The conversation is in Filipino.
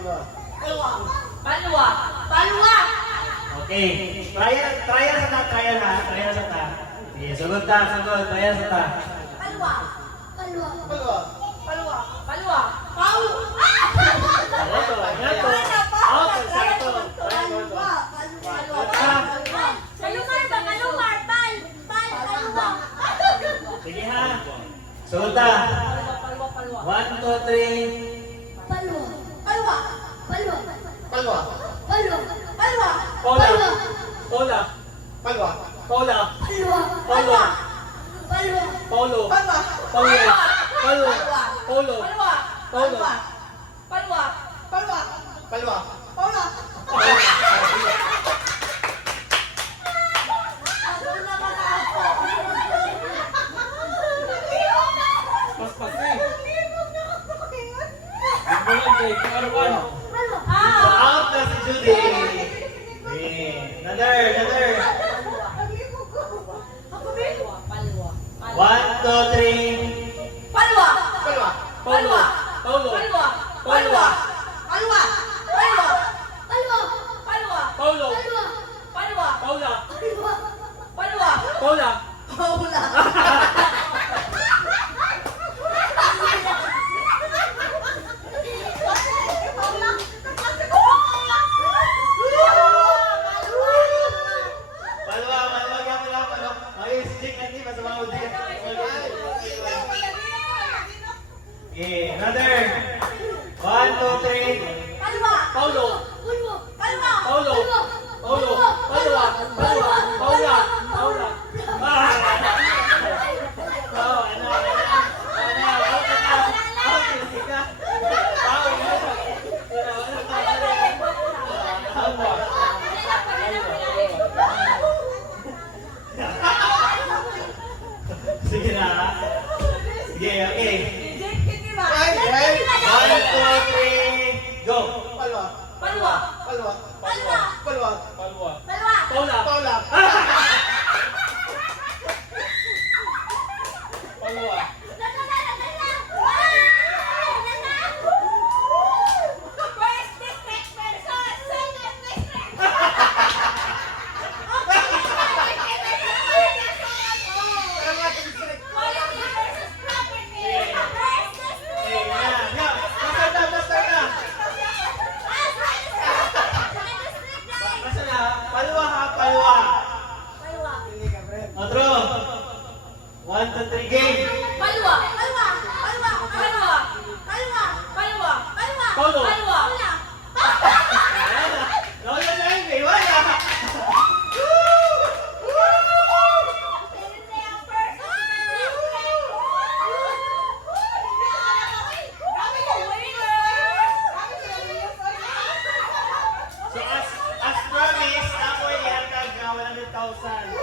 Palwa. Palwa. Okay. Trial sa ta. Trial sa ta. Sige, sagot ta. Trial sa ta. Palwa. Palwa. Palwa. Palwa. Pau. Ano to? Sakto. Kalumar ba? Kalumar. Kalumar. Sige ha. Sagot ta. Palwa. 1, 2, 3. Palwa. Palwa. Palwa. Palwa. Palwa. Palwa. Paula. Paula. Palwa. Paula. Palwa. Paula. Palwa. Paulo. Palwa. Paulo. Paulo. Palwa. Paulo. Palwa. Paulo. Palwa. Palwa. Palwa. Paula. Paspas eh. Bulan kay Karwan. Out na si Judy. Another. 1, 2, 3. Palwa. Palwa. Paulo. Paulo. Palwa. Palwa. Palwa. Palwa. Palwa. Palwa. Paulo. Palwa. Palwa. Paula. Palwa. Palwa. Paula. Paula. Palwa yan lang. Ay, stick na di. Masama ko di. Okay, another. 1, 2, 3. Palwa. Paulo. Palwa. Palwa. Paulo. Paulo. Paula. Paula. Paula. Paula. Sige na. Sige, okay. Ay, ay. 1, 2, 3, go. Palwa. Palwa. Palwa. Palwa. Palwa. Palwa. Palwa. Paula. Paula. Palwa. First district person. Second district. Quality versus property. First district. Hey, na. Basta na. Basta na. Palwa ha, palwa. Otro. 1, 2, 3, game. Palwa. Palwa. Palwa. Palwa. Palwa. Palwa. Palwa. Paulo. Palwa. Lola na yun, eh. Wala. So as promised, ako ay ihatag na 100,000.